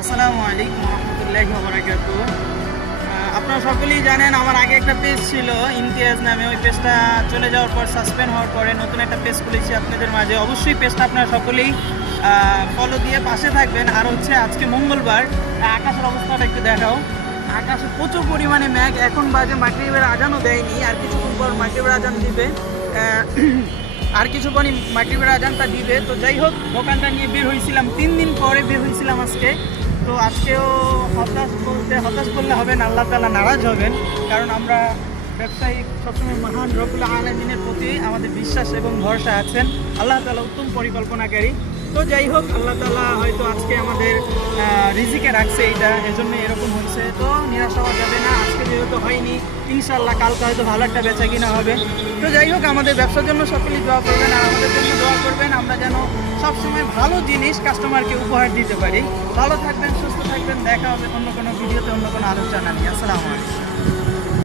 আসসালামু আলাইকুম রহমতুল্লাহি ওয়া বারাকাতুহু। আপনারা সকলেই জানেন আমার আগে একটা পেজ ছিল ইমতিয়াজ নামে। ওই পেজটা চলে যাওয়ার পর সাসপেন্ড হওয়ার পরে নতুন একটা পেজ খুলেছি আপনাদের মাঝে। অবশ্যই পেজটা আপনারা সকলেই ফলো দিয়ে পাশে থাকবেন। আর হচ্ছে আজকে মঙ্গলবার, আকাশের অবস্থাটা একটু দেখাও। আকাশে প্রচুর পরিমাণে মেঘ। এখন বাজে মাগরিবের আজানও দেয়নি, আর কিছুক্ষণ পর মাগরিবের আজান দিবে। আর কিছুক্ষণই মাগরিবের আজানটা দিবে। তো যাই হোক, দোকানটা নিয়ে বের হয়েছিলাম, 3 দিন পরে বের হয়েছিলাম আজকে। তো আজকেও হতাশ বললে হবে না, আল্লাহ তাআলা নারাজ হবেন। কারণ আমরা ব্যবসায়ী সবসময় মহান রব্বুল আলামিনের প্রতি আমাদের বিশ্বাস এবং ভরসা আছেন। আল্লাহ তাআলা উত্তম পরিকল্পনাকারী। তো যাই হোক, আল্লাহ তাআলা হয়তো আজকে আমাদের রিজিকে রাখছে, এইটা এজন্য এরকম হয়েছে। তো নিরাশ হওয়া যাবে না। আজকে যেহেতু হয়নি, ইনশাআল্লাহ কালকে হয়তো ভালো একটা বেচা কিনা হবে। তো যাই হোক, আমাদের ব্যবসার জন্য সকলেই দোয়া করবেন, আর আমাদের জন্য দোয়া করবেন, আমরা যেন সবসময় ভালো জিনিস কাস্টমারকে উপহার দিতে পারি। ভালো থাকবেন, সুস্থ থাকবেন। দেখা হবে অন্য কোনো ভিডিওতে, অন্য কোনো আলোচনা নিয়ে। আসসালামু আলাইকুম।